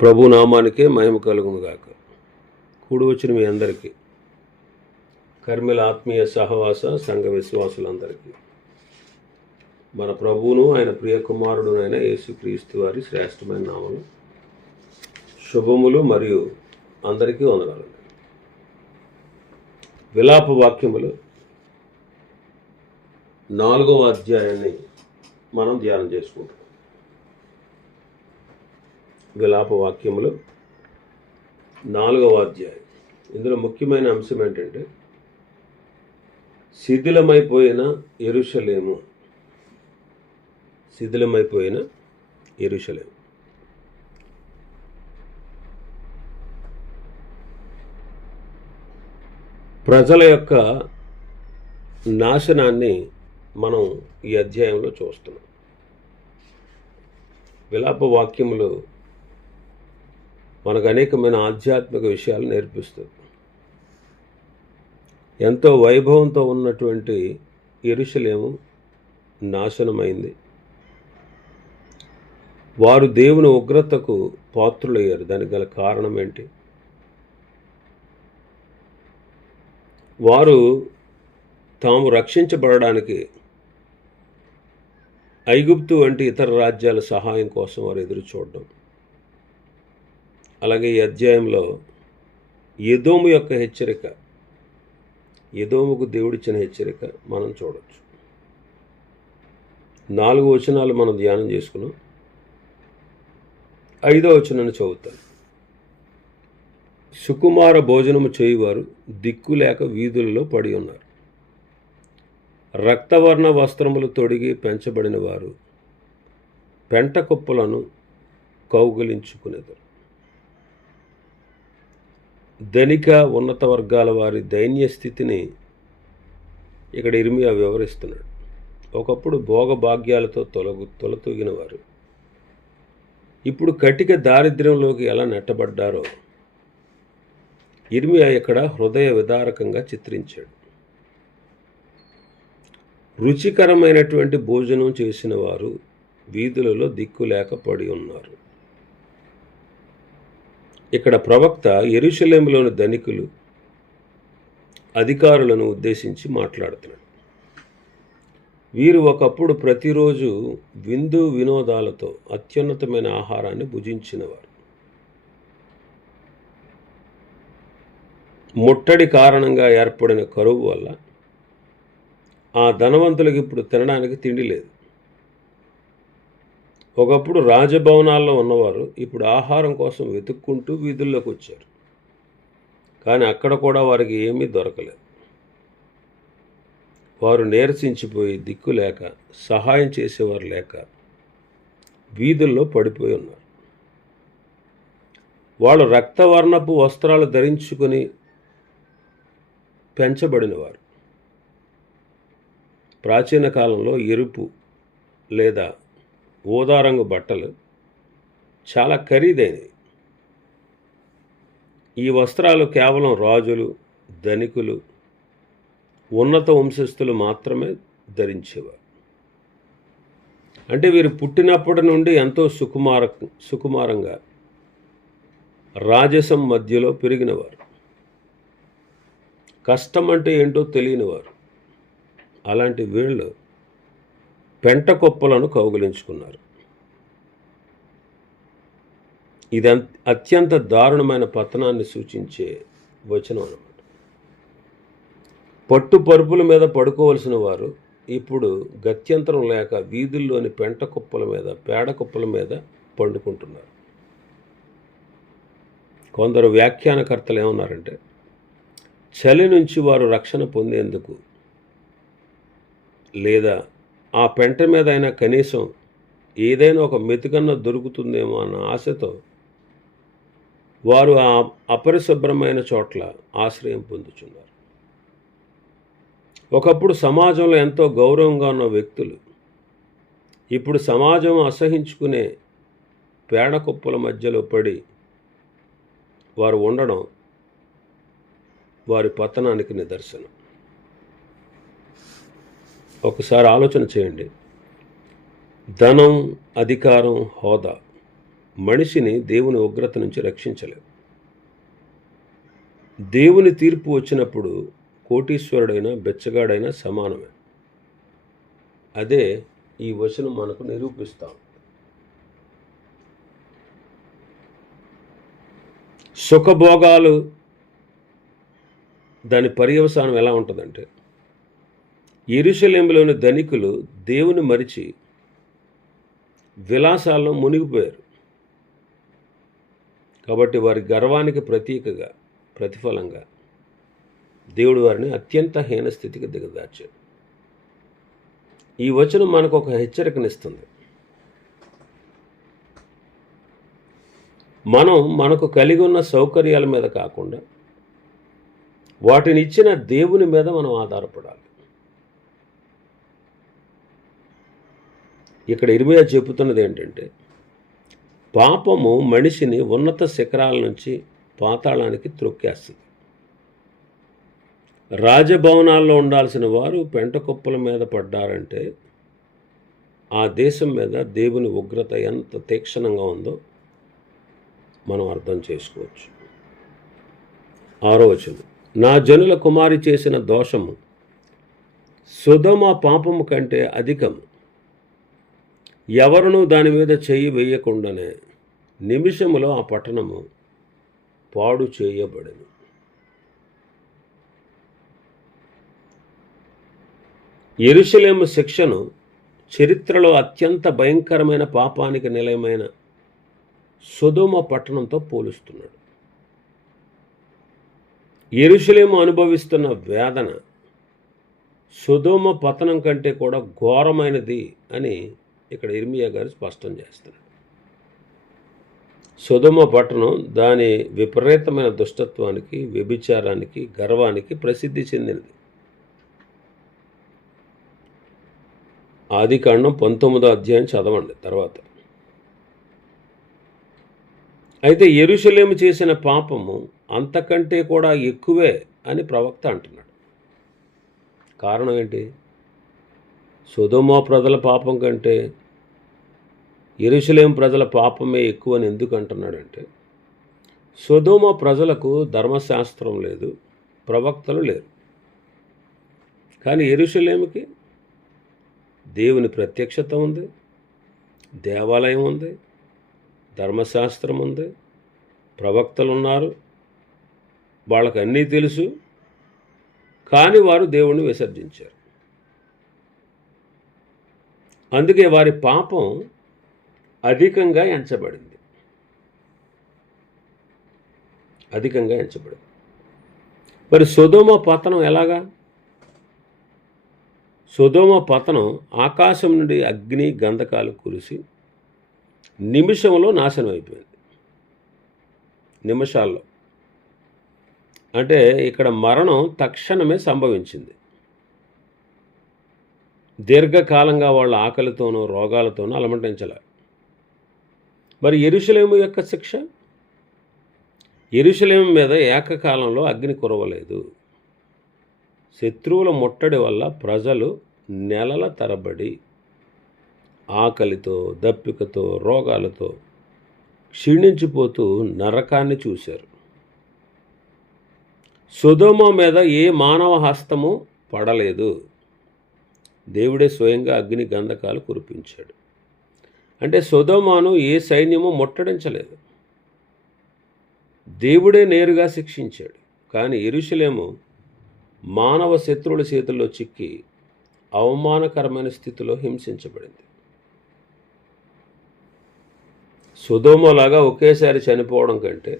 ప్రభు నామానికే మహిమ కలుగునుగాక. కూడి వచ్చిన మీ అందరికీ, కర్మిల ఆత్మీయ సహవాస సంఘ విశ్వాసులందరికీ మన ప్రభువును ఆయన ప్రియ కుమారుడునైన యేసుక్రీస్తు వారి శ్రేష్టమైన నామములు శుభములు మరియు అందరికీ వందనాలు. విలాప వాక్యములు 4వ అధ్యాయాన్ని మనం ధ్యానం చేసుకుంటాం. విలాప వాక్యములు 4వ అధ్యాయం. ఇందులో ముఖ్యమైన అంశం ఏంటంటే శిథిలమైపోయిన యెరూషలేము. శిథిలమైపోయిన యెరూషలేము. ప్రజల యొక్క నాశనాన్ని మనం ఈ అధ్యాయంలో చూస్తున్నాం. విలాప వాక్యములు మనకు అనేకమైన ఆధ్యాత్మిక విషయాలు నేర్పిస్తుంది. ఎంతో వైభవంతో ఉన్నటువంటి యెరూషలేము నాశనమైంది. వారు దేవుని ఉగ్రతకు పాత్రులయ్యారు. దానికి గల కారణం ఏంటి? వారు తాము రక్షించబడడానికి ఐగుప్తు వంటి ఇతర రాజ్యాల సహాయం కోసం వారు ఎదురు చూడడం. అలాగే ఈ అధ్యాయంలో ఎదోము యొక్క హెచ్చరిక, ఎదోముకు దేవుడిచ్చిన హెచ్చరిక మనం చూడవచ్చు. 4 వచనాలు మనం ధ్యానం చేసుకున్నాం. 5వ వచనాన్ని చదువుతాను. సుకుమార భోజనము చేయువారు దిక్కులేక వీధులలో పడి ఉన్నారు. రక్తవర్ణ వస్త్రములు తొడిగి పెంచబడిన వారు పెంట కుప్పలను కౌగిలించుకునేదారు. ధనిక ఉన్నత వర్గాల వారి దైన్య స్థితిని ఇక్కడ ఇర్మియా వివరిస్తున్నాడు. ఒకప్పుడు భోగభాగ్యాలతో తొలతూగిన వారు ఇప్పుడు కటిక దారిద్ర్యంలోకి ఎలా నెట్టబడ్డారో ఇర్మియా ఇక్కడ హృదయ విదారకంగా చిత్రించాడు. రుచికరమైనటువంటి భోజనం చేసిన వారు వీధులలో దిక్కులేక పడి ఉన్నారు. ఇక్కడ ప్రవక్త యెరూషలేములోని ధనికులు, అధికారులను ఉద్దేశించి మాట్లాడుతున్నాడు. వీరు ఒకప్పుడు ప్రతిరోజు విందు వినోదాలతో అత్యున్నతమైన ఆహారాన్ని భుజించినవారు. ముట్టడి కారణంగా ఏర్పడిన కరువు వల్ల ఆ ధనవంతులకు ఇప్పుడు తినడానికి తిండి లేదు. ఒకప్పుడు రాజభవనాల్లో ఉన్నవారు ఇప్పుడు ఆహారం కోసం వెతుక్కుంటూ వీధుల్లోకి వచ్చారు. కానీ అక్కడ కూడా వారికి ఏమీ దొరకలేదు. వారు నీరసించిపోయి దిక్కులేక, సహాయం చేసేవారు లేక వీధుల్లో పడిపోయి ఉన్నారు. వాళ్ళు రక్తవర్ణపు వస్త్రాలు ధరించుకొని పెంచబడినవారు. ప్రాచీన కాలంలో ఎరుపు లేదా ఊదా రంగు బట్టలు చాలా ఖరీదైనవి. ఈ వస్త్రాలు కేవలం రాజులు, ధనికులు, ఉన్నత వంశస్థులు మాత్రమే ధరించేవారు. అంటే వీరు పుట్టినప్పటి నుండి ఎంతో సుకుమారంగా రాజసం మధ్యలో పెరిగినవారు. కష్టం అంటే ఏంటో తెలియనివారు. అలాంటి వీళ్ళు పెంట కుప్పలను కౌగిలించుకున్నారు. ఇది అత్యంత దారుణమైన పతనాన్ని సూచించే వచనం అన్నమాట. పట్టు పరుపుల మీద పడుకోవలసిన వారు ఇప్పుడు గత్యంతరం లేక వీధుల్లోని పెంట కుప్పల మీద, పేడ కుప్పల మీద పండుకుంటున్నారు. కొందరు వ్యాఖ్యానకర్తలు ఏమన్నారంటే, చలి నుంచి వారు రక్షణ పొందేందుకు లేదా ఆ పెంట మీద అయినా కనీసం ఏదైనా ఒక మెతుకన్న దొరుకుతుందేమో అన్న ఆశతో వారు ఆ అపరిశుభ్రమైన చోట్ల ఆశ్రయం పొందుతున్నారు. ఒకప్పుడు సమాజంలో ఎంతో గౌరవంగా ఉన్న వ్యక్తులు ఇప్పుడు సమాజం అసహించుకునే పేడ కుప్పల మధ్యలో పడి వారు ఉండడం వారి పతనానికి నిదర్శనం. ఒకసారి ఆలోచన చేయండి. ధనం, అధికారం, హోదా మనిషిని దేవుని ఉగ్రత నుంచి రక్షించలేదు. దేవుని తీర్పు వచ్చినప్పుడు కోటీశ్వరుడైనా బెచ్చగాడైనా సమానమే. అదే ఈ వచనం మనకు నిరూపిస్తాం. సుఖభోగాలు దాని పర్యవసానం ఎలా ఉంటుందంటే, యెరూషలేములోని ధనికులు దేవుని మరిచి విలాసాల్లో మునిగిపోయారు. కాబట్టి వారి గర్వానికి ప్రతిఫలంగా దేవుడు వారిని అత్యంత హీన స్థితికి దిగదార్చాడు. ఈ వచనం మనకు ఒక హెచ్చరికనిస్తుంది. మనకు కలిగి ఉన్న సౌకర్యాల మీద కాకుండా వాటిని ఇచ్చిన దేవుని మీద మనం ఆధారపడాలి. ఇక్కడ ఇర్మీయా చెబుతున్నది ఏంటంటే, పాపము మనిషిని ఉన్నత శిఖరాల నుంచి పాతాళానికి త్రొక్కేస్తుంది. రాజభవనాల్లో ఉండాల్సిన వారు పెంటకుప్పల మీద పడ్డారంటే ఆ దేశం మీద దేవుని ఉగ్రత ఎంత తీక్షణంగా ఉందో మనం అర్థం చేసుకోవచ్చు. 6వ వచనం, నా జనుల కుమారి చేసిన దోషము సొదొమ పాపము కంటే అధికము. ఎవరునూ దాని మీద చెయ్యి వేయకుండానే నిమిషములో ఆ పట్టణము పాడు చేయబడెను. యెరూషలేము శిక్షను చరిత్రలో అత్యంత భయంకరమైన పాపానికి నిలయమైన సొదొమ పట్టణంతో పోలుస్తున్నాడు. యెరూషలేము అనుభవిస్తున్న వేదన సొదొమ పతనం కంటే కూడా ఘోరమైనది అని ఇక్కడ ఇర్మీయా గారు స్పష్టం చేస్తున్నారు. సొదొమ పట్టణం దాని విపరీతమైన దుష్టత్వానికి, వ్యభిచారానికి, గర్వానికి ప్రసిద్ధి చెందినది. ఆదికాండం 19వ అధ్యాయం చదవండి తర్వాత. అయితే యెరూషలేము చేసిన పాపము అంతకంటే కూడా ఎక్కువే అని ప్రవక్త అంటున్నాడు. కారణం ఏంటి? సొదొమ ప్రజల పాపం కంటే యెరూషలేము ప్రజల పాపమే ఎక్కువ అని ఎందుకు అంటున్నాడంటే, సొదొమ ప్రజలకు ధర్మశాస్త్రం లేదు, ప్రవక్తలు లేరు. కానీ యెరూషలేముకి దేవుని ప్రత్యక్షత ఉంది, దేవాలయం ఉంది, ధర్మశాస్త్రం ఉంది, ప్రవక్తలు ఉన్నారు, వాళ్ళకు అన్నీ తెలుసు. కానీ వారు దేవుణ్ణి విసర్జించారు. అందుకే వారి పాపం అధికంగా ఎంచబడింది. మరి సొదొమ పతనం ఎలాగా? సొదొమ పతనం ఆకాశం నుండి అగ్ని గంధకాలు కురిసి నిమిషంలో నాశనం అయిపోయింది. నిమిషాల్లో అంటే ఇక్కడ మరణం తక్షణమే సంభవించింది. దీర్ఘకాలంగా వాళ్ళ ఆకలితోనూ రోగాలతోనూ అలమటించలే. మరి యెరూషలేము యొక్క శిక్ష? యెరూషలేము మీద ఏకకాలంలో అగ్ని కురవలేదు. శత్రువుల ముట్టడి వల్ల ప్రజలు నెలల తరబడి ఆకలితో, దప్పికతో, రోగాలతో క్షీణించిపోతూ నరకాన్ని చూశారు. సొదొమ మీద ఏ మానవ హస్తము పడలేదు. దేవుడే స్వయంగా అగ్ని గంధకాలు కురిపించాడు. అంటే సొదొమను ఏ సైన్యము ముట్టడించలేదు, దేవుడే నేరుగా శిక్షించాడు. కానీ యెరూషలేము మానవ శత్రువుల చేతుల్లో చిక్కి అవమానకరమైన స్థితిలో హింసించబడింది. సొదొమలాగా ఒకేసారి చనిపోవడం కంటే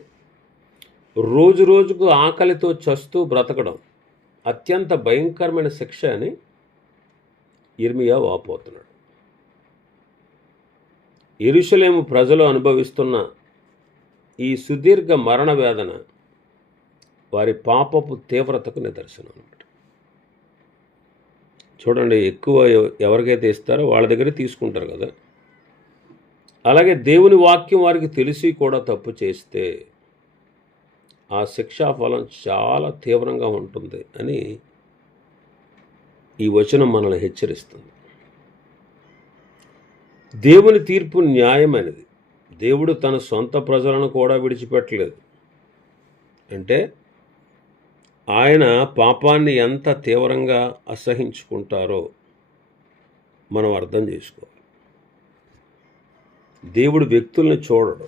రోజు రోజుకు ఆకలితో చస్తూ బ్రతకడం అత్యంత భయంకరమైన శిక్ష అని ఇర్మీయా వాపోతున్నాడు. యెరూషలేము ప్రజలు అనుభవిస్తున్న ఈ సుదీర్ఘ మరణ వేదన వారి పాపపు తీవ్రతకు నిదర్శనం అన్నమాట. చూడండి, ఎక్కువ ఎవరికైతే ఇస్తారో వాళ్ళ దగ్గర తీసుకుంటారు కదా. అలాగే దేవుని వాక్యం వారికి తెలిసి కూడా తప్పు చేస్తే ఆ శిక్షా ఫలం చాలా తీవ్రంగా ఉంటుంది అని ఈ వచనం మనల్ని హెచ్చరిస్తుంది. దేవుని తీర్పు న్యాయమైనది. దేవుడు తన సొంత ప్రజలను కూడా విడిచిపెట్టలేదు. అంటే ఆయన పాపాన్ని ఎంత తీవ్రంగా అసహించుకుంటారో మనం అర్థం చేసుకోవాలి. దేవుడు వ్యక్తుల్ని చూడడు.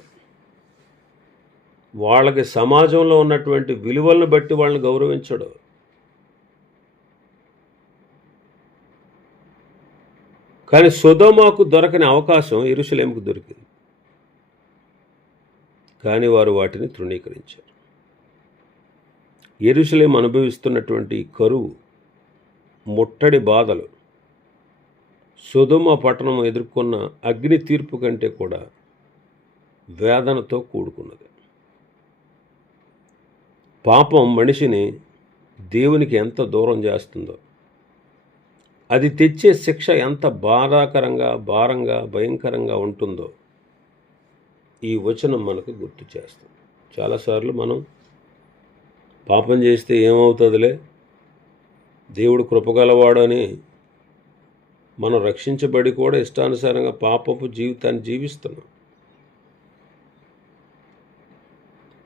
వాళ్ళకి సమాజంలో ఉన్నటువంటి విలువలను బట్టి వాళ్ళని గౌరవించడు. కానీ సొదొమకు దొరకని అవకాశం యెరూషలేముకు దొరికింది. కానీ వారు వాటిని తృణీకరించారు. యెరూషలేము అనుభవిస్తున్నటువంటి కరువు, ముట్టడి బాధలు సొదొమ పట్టణం ఎదుర్కొన్న అగ్ని తీర్పు కంటే కూడా వేదనతో కూడుకున్నది. పాపం మనిషిని దేవునికి ఎంత దూరం చేస్తుందో, అది తెచ్చే శిక్ష ఎంత బాధాకరంగా, భారంగా, భయంకరంగా ఉంటుందో ఈ వచనం మనకు గుర్తు చేస్తుంది. చాలాసార్లు మనం పాపం చేస్తే ఏమవుతుందిలే, దేవుడు కృపగలవాడు అని మనం రక్షించబడి కూడా ఇష్టానుసారంగా పాపపు జీవితాన్ని జీవిస్తున్నాం.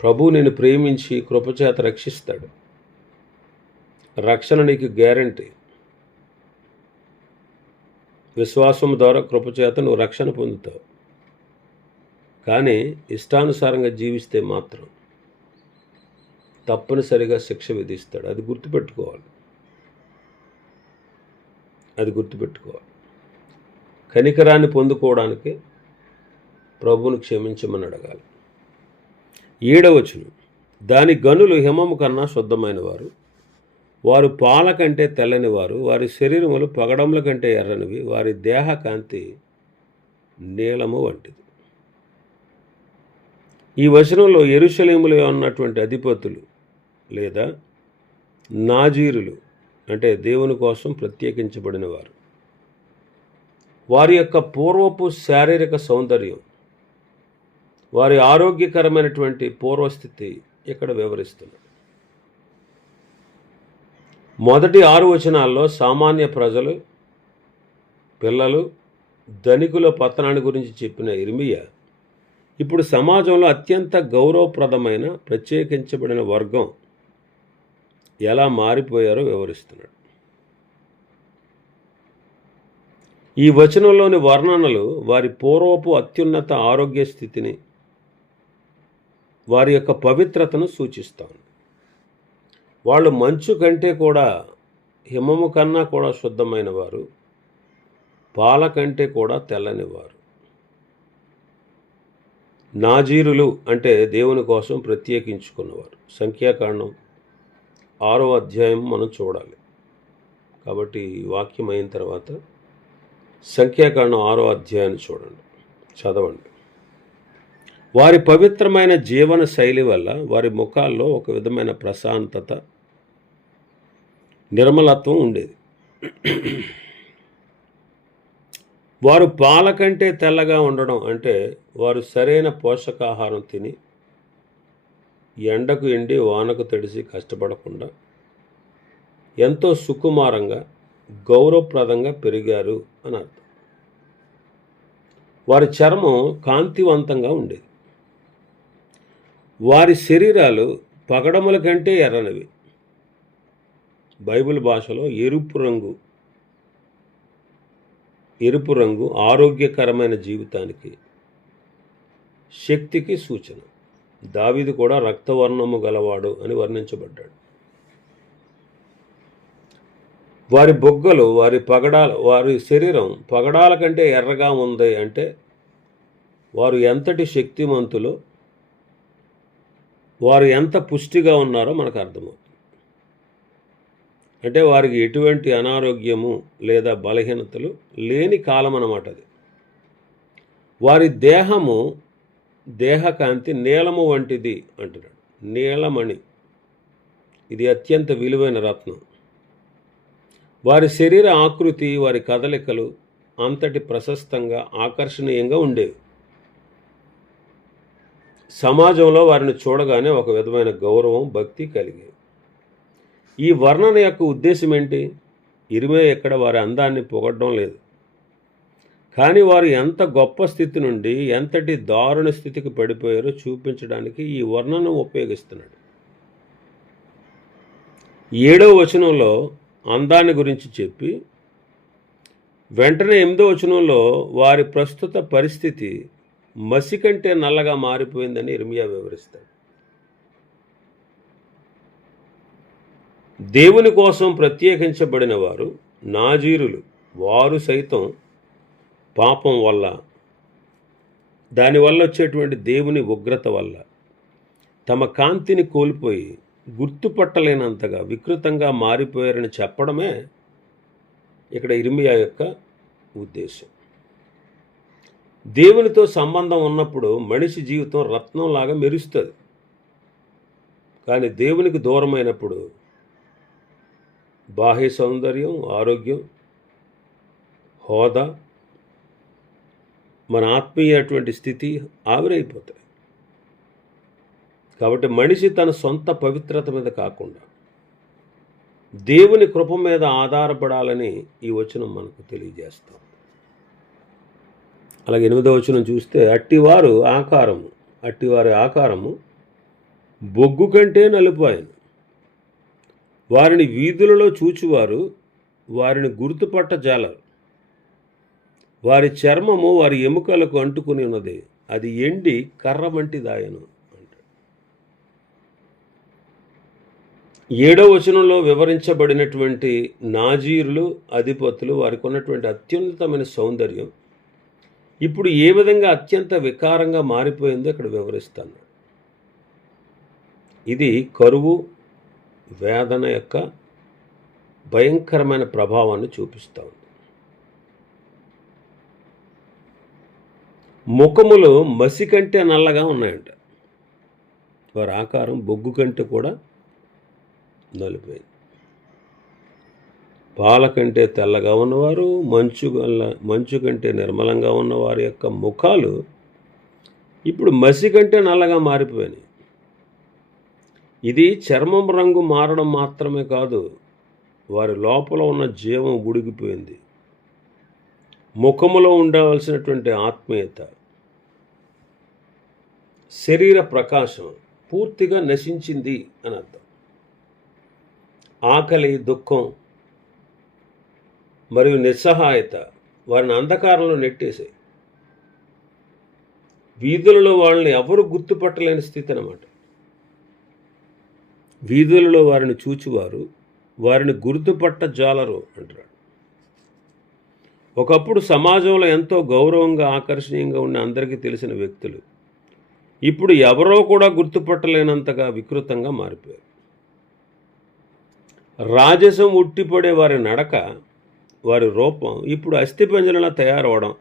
ప్రభు నిన్ను ప్రేమించి కృపచేత రక్షిస్తాడు. రక్షణ నీకు గ్యారంటీ. విశ్వాసం ద్వారా కృపచేత నువ్వు రక్షణ పొందుతావు. కానీ ఇష్టానుసారంగా జీవిస్తే మాత్రం తప్పనిసరిగా శిక్ష విధిస్తాడు. అది గుర్తుపెట్టుకోవాలి. కనికరాన్ని పొందుకోవడానికి ప్రభువును క్షమించమని అడగాలి. 7వ వచనం, దాని గనులు హిమము కన్నా శుద్ధమైన వారు, వారు పాల కంటే తెల్లని వారు, వారి శరీరములు పగడముల కంటే ఎర్రనివి, వారి దేహ కాంతి నీలము వంటిది. ఈ వచనంలో యెరూషలేములో ఉన్నటువంటి అధిపతులు లేదా నాజీరులు అంటే దేవుని కోసం ప్రత్యేకించబడిన వారు, వారి యొక్క పూర్వపు శారీరక సౌందర్యం, వారి ఆరోగ్యకరమైనటువంటి పూర్వస్థితి ఇక్కడ వివరిస్తున్నారు. మొదటి 6 వచనాల్లో సామాన్య ప్రజలు, పిల్లలు, ధనికుల పతనాన్ని గురించి చెప్పిన ఇర్మియా ఇప్పుడు సమాజంలో అత్యంత గౌరవప్రదమైన ప్రత్యేకించబడిన వర్గం ఎలా మారిపోయారో వివరిస్తున్నాడు. ఈ వచనంలోని వర్ణనలు వారి పూర్వపు అత్యున్నత ఆరోగ్య స్థితిని, వారి యొక్క పవిత్రతను సూచిస్తాను. వాళ్ళు మంచు కంటే కూడా, హిమము కన్నా కూడా శుద్ధమైన వారు, పాల కంటే కూడా తెల్లని వారు. నాజీరులు అంటే దేవుని కోసం ప్రత్యేకించుకున్నవారు. సంఖ్యాకాండం 6వ అధ్యాయం మనం చూడాలి. కాబట్టి ఈ వాక్యం అయిన తర్వాత సంఖ్యాకాండం 6వ అధ్యాయాన్ని చదవండి. వారి పవిత్రమైన జీవన శైలి వల్ల వారి ముఖాల్లో ఒక విధమైన ప్రశాంతత, నిర్మలత్వం ఉండేది. వారు పాల కంటే తెల్లగా ఉండడం అంటే వారు సరైన పోషకాహారం తిని, ఎండకు ఎండి వానకు తడిసి కష్టపడకుండా ఎంతో సుకుమారంగా, గౌరవప్రదంగా పెరిగారు అని అర్థం. వారి చర్మం కాంతివంతంగా ఉండేది. వారి శరీరాలు పగడముల కంటే ఎర్రనివి. బైబిల్ భాషలో ఎరుపు రంగు ఆరోగ్యకరమైన జీవితానికి, శక్తికి సూచన. దావీదు కూడా రక్తవర్ణము గలవాడు అని వర్ణించబడ్డాడు. వారి బొగ్గలు, వారి శరీరం పగడాల కంటే ఎర్రగా ఉంది అంటే వారు ఎంతటి శక్తిమంతులో, వారు ఎంత పుష్టిగా ఉన్నారో మనకు అర్థమవుతుంది. అంటే వారికి ఎటువంటి అనారోగ్యము లేదా బలహీనతలు లేని కాలం అన్నమాట అది. వారి దేహకాంతి నీలము వంటిది అంటున్నాడు. నీలమణి, ఇది అత్యంత విలువైన రత్నం. వారి శరీర ఆకృతి, వారి కదలికలు అంతటి ప్రశస్తంగా, ఆకర్షణీయంగా ఉండేవి. సమాజంలో వారిని చూడగానే ఒక విధమైన గౌరవం, భక్తి కలిగేవి. ఈ వర్ణన యొక్క ఉద్దేశం ఏంటి? ఇర్మియా ఎక్కడ వారి అందాన్ని పొగడడం లేదు. కానీ వారు ఎంత గొప్ప స్థితి నుండి ఎంతటి దారుణ స్థితికి పడిపోయారో చూపించడానికి ఈ వర్ణన ఉపయోగిస్తున్నాడు. 7వ వచనంలో అందాన్ని గురించి చెప్పి వెంటనే 8వ వచనంలో వారి ప్రస్తుత పరిస్థితి మసి కంటే నల్లగా మారిపోయిందని ఇర్మియా వివరిస్తాడు. దేవుని కోసం ప్రత్యేకించబడిన వారు నాజీరులు, వారు సైతం పాపం వల్ల, దానివల్ల వచ్చేటువంటి దేవుని ఉగ్రత వల్ల తమ కాంతిని కోల్పోయి గుర్తుపట్టలేనంతగా వికృతంగా మారిపోయారని చెప్పడమే ఇక్కడ ఇర్మియా యొక్క ఉద్దేశం. దేవునితో సంబంధం ఉన్నప్పుడు మనిషి జీవితం రత్నంలాగా మెరుస్తుంది. కానీ దేవునికి దూరమైనప్పుడు బాహ్య సౌందర్యం, ఆరోగ్యం, హోదా, మన ఆత్మీయటువంటి స్థితి ఆవిరైపోతాయి. కాబట్టి మనిషి తన సొంత పవిత్రత మీద కాకుండా దేవుని కృప మీద ఆధారపడాలని ఈ వచనం మనకు తెలియజేస్తాం. అలాగే 8వ వచనం చూస్తే అట్టివారి ఆకారము బొగ్గు కంటే నలుపాయను. వారిని వీధులలో చూచువారు వారిని గుర్తుపట్టజాలరు. వారి చర్మము వారి ఎముకలకు అంటుకుని ఉన్నది, అది ఎండి కర్ర వంటిదాయను అంటాడు. 7వ వచనంలో వివరించబడినటువంటి నాజీరులు, అధిపతులు, వారికి ఉన్నటువంటి అత్యున్నతమైన సౌందర్యం ఇప్పుడు ఏ విధంగా అత్యంత వికారంగా మారిపోయిందో ఇక్కడ వివరిస్తాను. ఇది కరువు, వేదన యొక్క భయంకరమైన ప్రభావాన్ని చూపిస్తూ ఉంది. ముఖములు మసి కంటే నల్లగా ఉన్నాయంట. వారి ఆకారం బొగ్గు కంటే కూడా నలిపోయింది. పాల కంటే తెల్లగా ఉన్నవారు, మంచు కంటే నిర్మలంగా ఉన్నవారి యొక్క ముఖాలు ఇప్పుడు మసి కంటే నల్లగా మారిపోయినాయి. ఇది చర్మం రంగు మారడం మాత్రమే కాదు, వారి లోపల ఉన్న జీవం ఉడిగిపోయింది. ముఖములో ఉండవలసినటువంటి ఆత్మీయత, శరీర ప్రకాశం పూర్తిగా నశించింది అని అర్థం. ఆకలి, దుఃఖం మరియు నిస్సహాయత వారిని అంధకారంలో నెట్టేసాయి. వీధులలో వాళ్ళని ఎవరు గుర్తుపట్టలేని స్థితి అన్నమాట. వీధులలో వారిని చూచువారు వారిని గుర్తుపట్టజాలరు అంటాడు. ఒకప్పుడు సమాజంలో ఎంతో గౌరవంగా, ఆకర్షణీయంగా ఉన్న అందరికీ తెలిసిన వ్యక్తులు ఇప్పుడు ఎవరో కూడా గుర్తుపట్టలేనంతగా వికృతంగా మారిపోయారు. రాజసం ఉట్టిపడే వారి నడక, వారి రూపం ఇప్పుడు అస్థిపంజరంలా తయారవడం,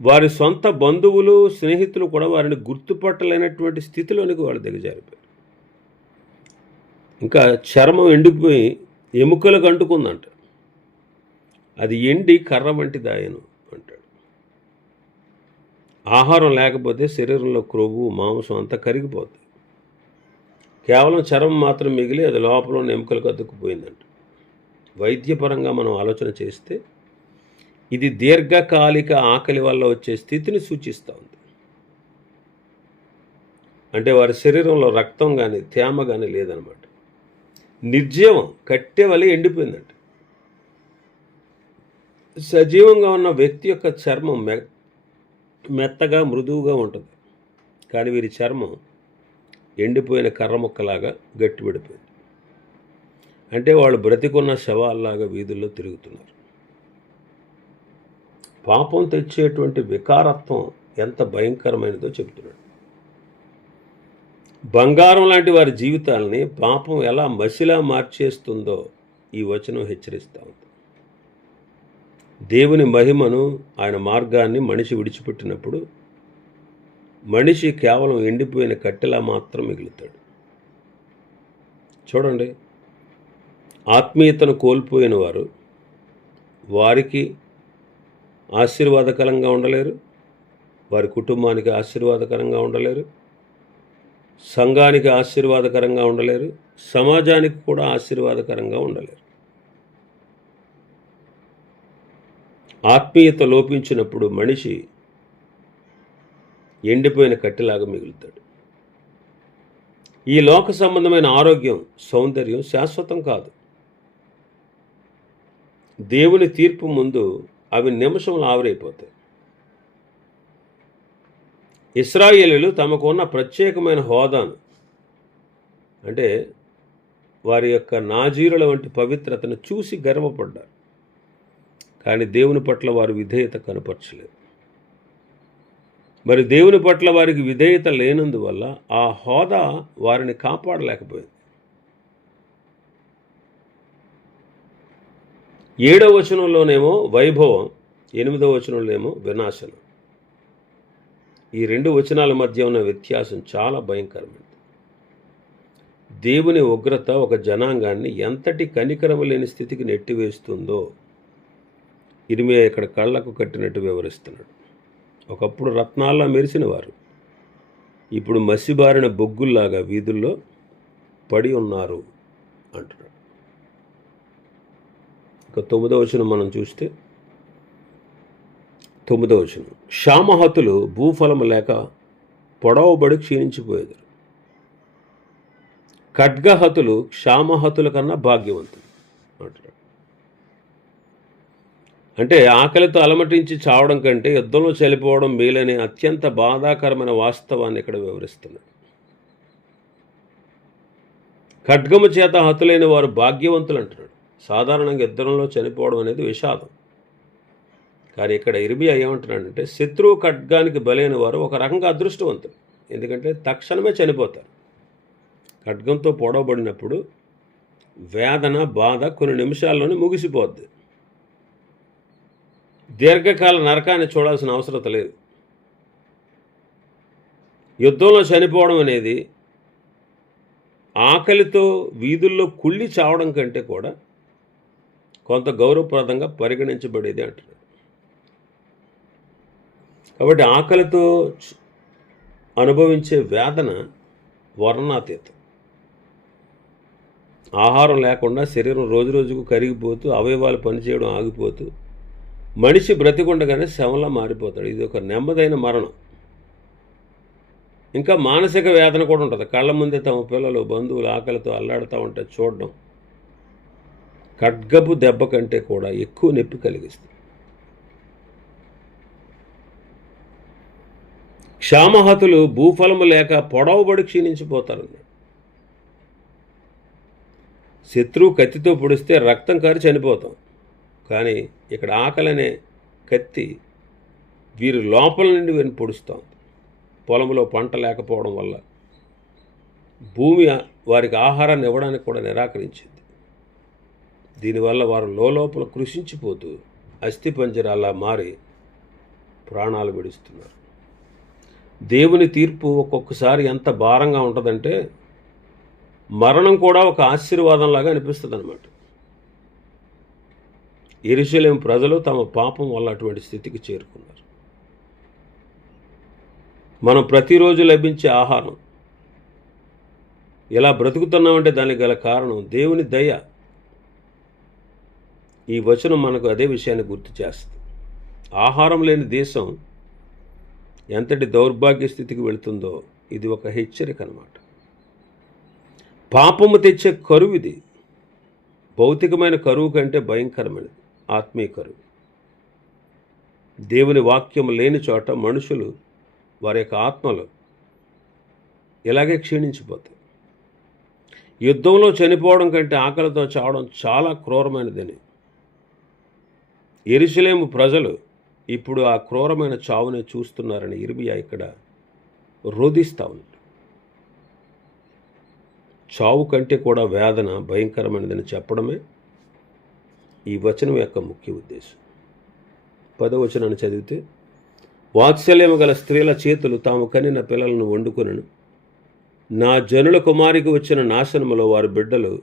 వారి సొంత బంధువులు, స్నేహితులు కూడా వారిని గుర్తుపట్టలేనటువంటి స్థితిలోనికి వాళ్ళు దిగజారిపోయారు. ఇంకా చర్మం ఎండిపోయి ఎముకలకు అంటుకుందంట, అది ఎండి కర్ర వంటి దాయను అంటాడు. ఆహారం లేకపోతే శరీరంలో క్రొవ్వు, మాంసం అంతా కరిగిపోతుంది. కేవలం చర్మం మాత్రం మిగిలి అది లోపల ఉన్న ఎముకలకు అతుక్కుపోయిందంట. వైద్యపరంగా మనం ఆలోచన చేస్తే ఇది దీర్ఘకాలిక ఆకలి వల్ల వచ్చే స్థితిని సూచిస్తూ ఉంది. అంటే వారి శరీరంలో రక్తం కానీ తేమ కానీ లేదనమాట. నిర్జీవం, కట్టె వలె ఎండిపోయిందంట. సజీవంగా ఉన్న వ్యక్తి యొక్క చర్మం మెత్తగా, మృదువుగా ఉంటుంది. కానీ వీరి చర్మం ఎండిపోయిన కర్ర ముక్కలాగా గట్టిపడిపోయింది. అంటే వాళ్ళు బ్రతికున్న శవాల్లాగా వీధుల్లో తిరుగుతున్నారు. పాపం తెచ్చేటువంటి వికారత్వం ఎంత భయంకరమైనదో చెబుతున్నాడు. బంగారం లాంటి వారి జీవితాలని పాపం ఎలా మసిలా మార్చేస్తుందో ఈ వచనం హెచ్చరిస్తూ ఉంది. దేవుని మహిమను, ఆయన మార్గాన్ని మనిషి విడిచిపెట్టినప్పుడు మనిషి కేవలం ఎండిపోయిన కట్టెలా మాత్రం మిగులుతాడు. చూడండి, ఆత్మీయతను కోల్పోయిన వారు వారికి ఆశీర్వాదకరంగా ఉండలేరు, వారి కుటుంబానికి ఆశీర్వాదకరంగా ఉండలేరు, సంఘానికి ఆశీర్వాదకరంగా ఉండలేరు, సమాజానికి కూడా ఆశీర్వాదకరంగా ఉండలేరు. ఆత్మీయత లోపించినప్పుడు మనిషి ఎండిపోయిన కట్టెలాగా మిగులుతాడు. ఈ లోక సంబంధమైన ఆరోగ్యం, సౌందర్యం శాశ్వతం కాదు. దేవుని తీర్పు ముందు అవి నిమిషంలో ఆవిరైపోతాయి. ఇశ్రాయేలీయులు తమకు ఉన్న ప్రత్యేకమైన హోదాను, అంటే వారి యొక్క నాజీరుల వంటి పవిత్రతను చూసి గర్వపడ్డారు. కానీ దేవుని పట్ల వారు విధేయత కనపరచలేదు. మరి దేవుని పట్ల వారికి విధేయత లేనందువల్ల ఆ హోదా వారిని కాపాడలేకపోయింది. 7వ వచనంలోనేమో వైభవం, 8వ వచనంలోనేమో వినాశనం. ఈ 2 వచనాల మధ్య ఉన్న వ్యత్యాసం చాలా భయంకరమైనది. దేవుని ఉగ్రత ఒక జనాంగాన్ని ఎంతటి కనికరము లేని స్థితికి నెట్టివేస్తుందో ఇర్మియా ఇక్కడ కళ్ళకు కట్టినట్టు వివరిస్తున్నాడు. ఒకప్పుడు రత్నాల్లా మెరిసిన వారు ఇప్పుడు మసిబారిన బొగ్గుల్లాగా వీధుల్లో పడి ఉన్నారు అంటున్నాడు. ఇక 9వ వచనం మనం చూస్తే, 9వ వచనం, క్షామహతులు భూఫలము లేక పొడవబడి క్షీణించిపోయేది. ఖడ్గహతులు క్షామహతుల కన్నా భాగ్యవంతులు అంటున్నాడు. అంటే ఆకలితో అలమటించి చావడం కంటే యుద్ధంలో చనిపోవడం మేలనే అత్యంత బాధాకరమైన వాస్తవాన్ని ఇక్కడ వివరిస్తున్నాడు. ఖడ్గము చేత హతులైన వారు భాగ్యవంతులు అంటున్నాడు. సాధారణంగా యుద్ధంలో చనిపోవడం అనేది విషాదం. కానీ ఇక్కడ ఇర్మియా ఏమంటున్నాడంటే శత్రువు ఖడ్గానికి బలైన వారు ఒక రకంగా అదృష్టవంతులు. ఎందుకంటే తక్షణమే చనిపోతారు. ఖడ్గంతో పొడవబడినప్పుడు వేదన, బాధ కొన్ని నిమిషాల్లోనే ముగిసిపోద్ది. దీర్ఘకాల నరకాన్ని చూడాల్సిన అవసరం లేదు. యుద్ధంలో చనిపోవడం అనేది ఆకలితో వీధుల్లో కుళ్ళి చావడం కంటే కూడా కొంత గౌరవప్రదంగా పరిగణించబడేది అంటున్నాడు. కాబట్టి ఆకలితో అనుభవించే వేదన వర్ణాతీతం. ఆహారం లేకుండా శరీరం రోజు రోజుకు కరిగిపోతూ అవయవాలు పనిచేయడం ఆగిపోతూ మనిషి బ్రతికుండగానే శవంలా మారిపోతాడు. ఇది ఒక నెమ్మదైన మరణం. ఇంకా మానసిక వేదన కూడా ఉంటుంది. కళ్ళ ముందే తమ పిల్లలు, బంధువులు ఆకలితో అల్లాడుతూ ఉంటే చూడడం ఖడ్గపు దెబ్బ కంటే కూడా ఎక్కువ నొప్పి కలిగిస్తుంది. క్షామహతులు భూఫలము లేక పొడవబడి క్షీణించిపోతారన్నాడు. శత్రువు కత్తితో పొడిస్తే రక్తం కారి చనిపోతాం. కానీ ఇక్కడ ఆకలనే కత్తి వీరి లోపల నుండి వీరిని పొడుస్తాం. పొలంలో పంట లేకపోవడం వల్ల భూమి వారికి ఆహారాన్ని ఇవ్వడానికి కూడా నిరాకరించింది. దీనివల్ల వారు లోపల కృషించిపోతూ అస్థిపంజరాలా మారి ప్రాణాలు విడుస్తున్నారు. దేవుని తీర్పు ఒక్కొక్కసారి ఎంత భారంగా ఉంటుందంటే మరణం కూడా ఒక ఆశీర్వాదంలాగా అనిపిస్తుంది అన్నమాట. యెరూషలేము ప్రజలు తమ పాపం వల్ల అటువంటి స్థితికి చేరుకున్నారు. మనం ప్రతిరోజు లభించే ఆహారం ఇలా బ్రతుకుతున్నామంటే దానికి గల కారణం దేవుని దయ. ఈ వచనం మనకు అదే విషయాన్ని గుర్తు చేస్తుంది. ఆహారం లేని దేశం ఎంతటి దౌర్భాగ్య స్థితికి వెళుతుందో ఇది ఒక హెచ్చరిక అన్నమాట. పాపము తెచ్చే కరువు ఇది. భౌతికమైన కరువు కంటే భయంకరమైనది ఆత్మీయ కరువు. దేవుని వాక్యం లేని చోట మనుషులు వారి యొక్క ఆత్మలు ఇలాగే క్షీణించిపోతాయి. యుద్ధంలో చనిపోవడం కంటే ఆకలితో చావడం చాలా క్రూరమైనదని యెరూషలేము ప్రజలు ఇప్పుడు ఆ క్రూరమైన చావుని చూస్తున్నారని ఇర్మియా ఇక్కడ రోధిస్తూ ఉన్నాడు. చావు కంటే కూడా వేదన భయంకరమైనదని చెప్పడమే ఈ వచనం యొక్క ముఖ్య ఉద్దేశం. 10వ వచనాన్ని చదివితే, వాత్సల్యము గల స్త్రీల చేతులు తాము కనిన పిల్లలను వండుకొనెను. నా జనుల కుమారికి వచ్చిన నాశనములో వారి బిడ్డలు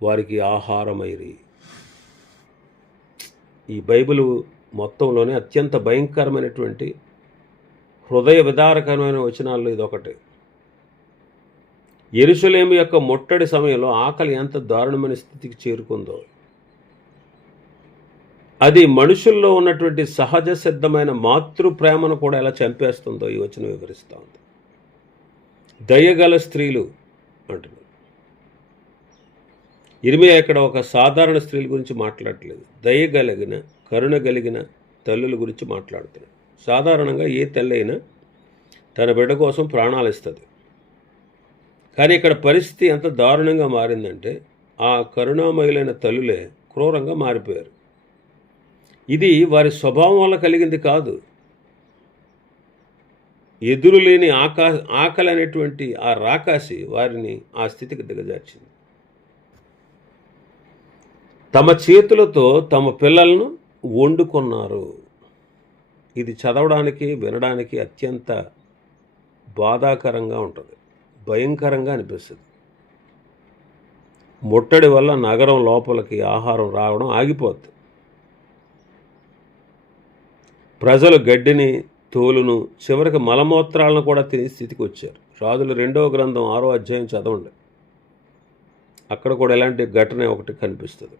వారికి ఆహారమైరి. ఈ బైబిలు మొత్తంలోనే అత్యంత భయంకరమైనటువంటి హృదయ విదారకరమైన వచనాల్లో ఇదొకటి. యెరూషలేము యొక్క ముట్టడి సమయంలో ఆకలి ఎంత దారుణమైన స్థితికి చేరుకుందో అది మనుషుల్లో ఉన్నటువంటి సహజ సిద్ధమైన మాతృ ప్రేమను కూడా ఎలా చంపేస్తుందో ఈ వచనం వివరిస్తూ ఉంది. దయగల స్త్రీలు అంటున్నారు. ఇర్మియా ఇక్కడ ఒక సాధారణ స్త్రీల గురించి మాట్లాడట్లేదు, దయగలిగిన కరుణ కలిగిన తల్లుల గురించి మాట్లాడుతున్నాడు. సాధారణంగా ఏ తల్లి అయినా తన బిడ్డ కోసం ప్రాణాలు ఇస్తుంది. కానీ ఇక్కడ పరిస్థితి ఎంత దారుణంగా మారిందంటే ఆ కరుణామయులైన తల్లులే క్రూరంగా మారిపోయారు. ఇది వారి స్వభావం వల్ల కలిగింది కాదు. ఎదురులేని ఆకలి అనేటువంటి ఆ రాకాసి వారిని ఆ స్థితికి దిగజార్చింది. తమ చేతులతో తమ పిల్లలను వండుకున్నారు. ఇది చదవడానికి వినడానికి అత్యంత బాధాకరంగా ఉంటుంది, భయంకరంగా అనిపిస్తుంది. ముట్టడి వల్ల నగరం లోపలికి ఆహారం రావడం ఆగిపోద్ది. ప్రజలు గడ్డిని తోలును చివరికి మలమూత్రాలను కూడా తినే స్థితికి వచ్చారు. రాజుల 2వ గ్రంథం 6వ అధ్యాయం చదవండి. అక్కడ కూడా ఇలాంటి ఘటన ఒకటి కనిపిస్తుంది.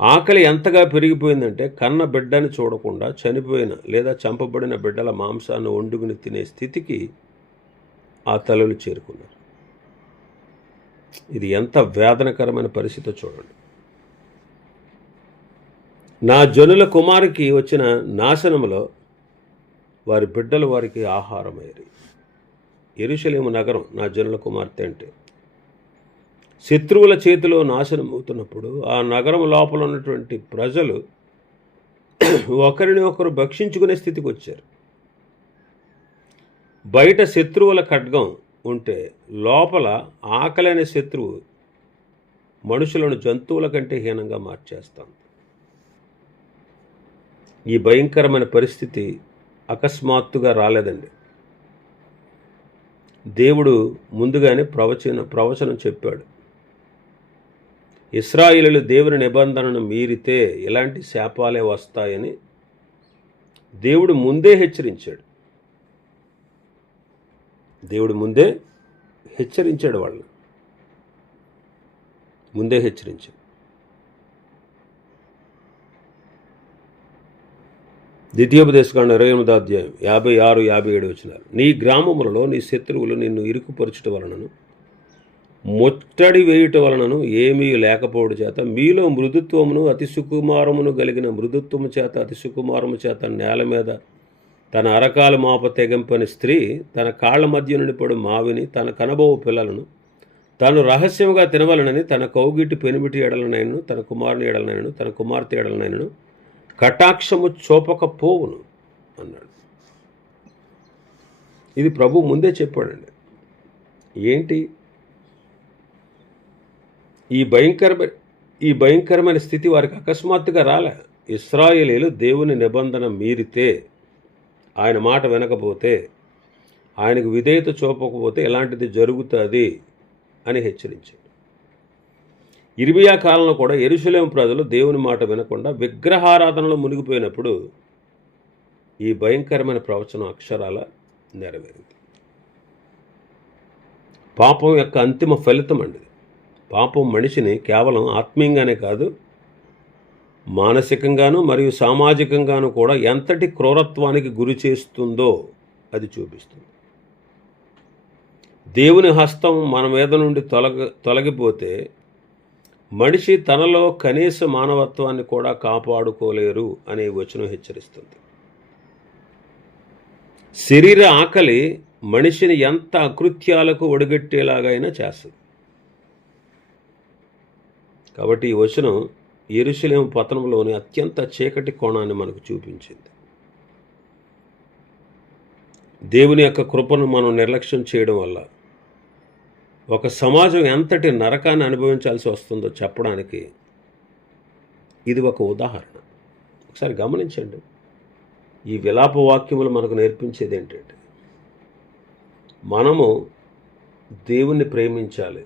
ఆకలి ఎంతగా పెరిగిపోయిందంటే కన్న బిడ్డని చూడకుండా చనిపోయిన లేదా చంపబడిన బిడ్డల మాంసాన్ని వండుకుని తినే స్థితికి ఆ తల్లులు చేరుకున్నారు. ఇది ఎంత వేదనకరమైన పరిస్థితి చూడండి. నా జనుల కుమారికి వచ్చిన నాశనములో వారి బిడ్డలు వారికి ఆహారమయ్యారు. యెరూషలేము నగరం నా జనుల కుమార్తె అంటే శత్రువుల చేతిలో నాశనం అవుతున్నప్పుడు ఆ నగరం లోపల ఉన్నటువంటి ప్రజలు ఒకరిని ఒకరు భక్షించుకునే స్థితికి వచ్చారు. బయట శత్రువుల ఖడ్గం ఉంటే లోపల ఆకలైన శత్రువు మనుషులను జంతువుల కంటే హీనంగా మార్చేస్తాం. ఈ భయంకరమైన పరిస్థితి అకస్మాత్తుగా రాలేదండి. దేవుడు ముందుగానే ప్రవచనం చెప్పాడు. ఇశ్రాయేలీయులు దేవుని నిబంధనను మీరితే ఇలాంటి శాపాలే వస్తాయని దేవుడు ముందే హెచ్చరించాడు. వాళ్ళని ముందే హెచ్చరించాడు. ద్వితీయోపదేశకాండం 28వ అధ్యాయం 56, 57 వచనాలు. నీ గ్రామములలో నీ శత్రువులు నిన్ను ఇరుకుపరచుట వలనను ముట్టడి వేయుట వలనను ఏమీ లేకపోవడం చేత మీలో మృదుత్వమును అతి సుకుమారమును కలిగిన మృదుత్వము చేత అతి సుకుమారము చేత నేల మీద తన అరకాల మాప తెగంపని స్త్రీ తన కాళ్ల మధ్య నుండి పడు మావిని తన కనబోవు పిల్లలను తాను రహస్యముగా తినవలనని తన కౌగిటి పెనిమిటి ఎడలనైనను తన కుమారుని ఎడలనైనను తన కుమార్తె ఎడలనైనను కటాక్షము చూపకపోవును అన్నాడు. ఇది ప్రభు ముందే చెప్పాడండి. ఏంటి ఈ భయంకరమైన స్థితి వారికి అకస్మాత్తుగా రాలే. ఇశ్రాయేలీయులు దేవుని నిబంధన మీరితే, ఆయన మాట వినకపోతే, ఆయనకు విధేయత చూపకపోతే ఇలాంటిది జరుగుతుంది అని హెచ్చరించాడు. ఇర్మియా కాలంలో కూడా యెరూషలేము ప్రజలు దేవుని మాట వినకుండా విగ్రహారాధనలో మునిగిపోయినప్పుడు ఈ భయంకరమైన ప్రవచనం అక్షరాల నెరవేరింది. పాపం యొక్క అంతిమ ఫలితం అండి. పాపం మనిషిని కేవలం ఆత్మీయంగానే కాదు, మానసికంగాను మరియు సామాజికంగాను కూడా ఎంతటి క్రూరత్వానికి గురి చేస్తుందో అది చూపిస్తుంది. దేవుని హస్తం మన మీద నుండి తొలగిపోతే మనిషి తనలో కనీస మానవత్వాన్ని కూడా కాపాడుకోలేరు అనే వచనం హెచ్చరిస్తుంది. శరీర ఆకలి మనిషిని ఎంత అకృత్యాలకు ఒడిగట్టేలాగైనా చేస్తుంది. కాబట్టి ఈ వచనం యెరూషలేము పతనంలోని అత్యంత చీకటి కోణాన్ని మనకు చూపించింది. దేవుని యొక్క కృపను మనం నిర్లక్ష్యం చేయడం వల్ల ఒక సమాజం ఎంతటి నరకాన్ని అనుభవించాల్సి వస్తుందో చెప్పడానికి ఇది ఒక ఉదాహరణ. ఒకసారి గమనించండి. ఈ విలాప వాక్యములు మనకు నేర్పించేది ఏంటంటే మనము దేవుణ్ణి ప్రేమించాలి,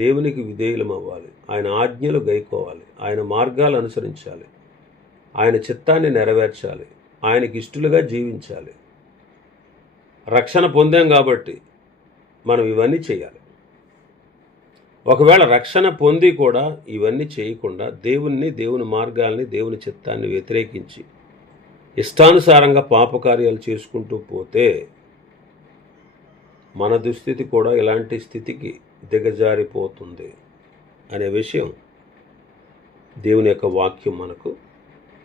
దేవునికి విధేయులం అవ్వాలి, ఆయన ఆజ్ఞలు గైకోవాలి, ఆయన మార్గాలు అనుసరించాలి, ఆయన చిత్తాన్ని నెరవేర్చాలి, ఆయనకి ఇష్టలుగా జీవించాలి. రక్షణ పొందాం కాబట్టి మనం ఇవన్నీ చేయాలి. ఒకవేళ రక్షణ పొంది కూడా ఇవన్నీ చేయకుండా దేవుని మార్గాల్ని, దేవుని చిత్తాన్ని వ్యతిరేకించి ఇష్టానుసారంగా పాపకార్యాలు చేసుకుంటూ పోతే మన దుస్థితి కూడా ఇలాంటి స్థితికి దిగజారిపోతుంది అనే విషయం దేవుని యొక్క వాక్యం మనకు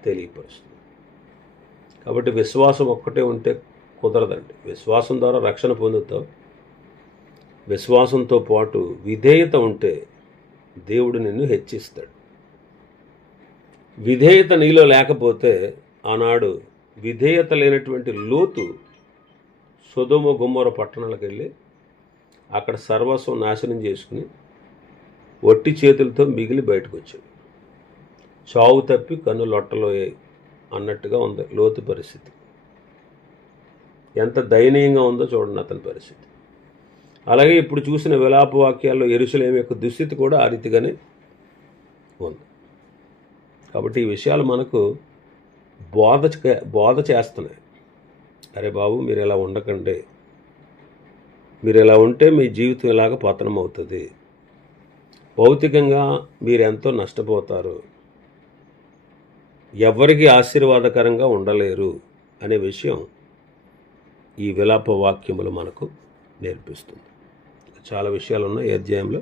తెలియపరుస్తుంది. కాబట్టి విశ్వాసం ఒక్కటే ఉంటే కుదరదండి. విశ్వాసం ద్వారా రక్షణ పొందుతావు. విశ్వాసంతో పాటు విధేయత ఉంటే దేవుడు నిన్ను హెచ్చిస్తాడు. విధేయత నీలో లేకపోతే ఆనాడు విధేయత లేనటువంటి లోతు సొదొమ గొమొర్రా పట్టణాలకు వెళ్ళి అక్కడ సర్వస్వం నాశనం చేసుకుని ఒట్టి చేతులతో మిగిలి బయటకు వచ్చాడు. చావు తప్పి కన్ను లొట్టలో అన్నట్టుగా ఉంది లోతు పరిస్థితి. ఎంత దయనీయంగా ఉందో చూడండి అతని పరిస్థితి. అలాగే ఇప్పుడు చూసిన విలాప వాక్యాల్లో యెరూషలేము యొక్క దుస్థితి కూడా ఆ రీతిగానే ఉంది. కాబట్టి ఈ విషయాలు మనకు బోధ చేస్తున్నాయి. అరే బాబు, మీరు ఇలా ఉండకండి, మీరు ఇలా ఉంటే మీ జీవితం ఇలాగ పతనం అవుతుంది, భౌతికంగా మీరెంతో నష్టపోతారు, ఎవరికి ఆశీర్వాదకరంగా ఉండలేరు అనే విషయం ఈ విలాప వాక్యములు మనకు నేర్పిస్తుంది. చాలా విషయాలు ఉన్నాయి ఈ అధ్యాయంలో.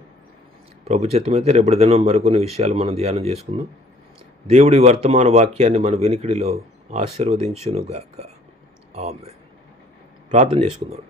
ప్రభు చిత్తమైతే రేపటి దినం మరికొన్ని విషయాలు మనం ధ్యానం చేసుకుందాం. దేవుడి వర్తమాన వాక్యాన్ని మన వెనికిడిలో ఆశీర్వదించునుగాక. ఆమేన్. ప్రార్థన చేసుకుందాం.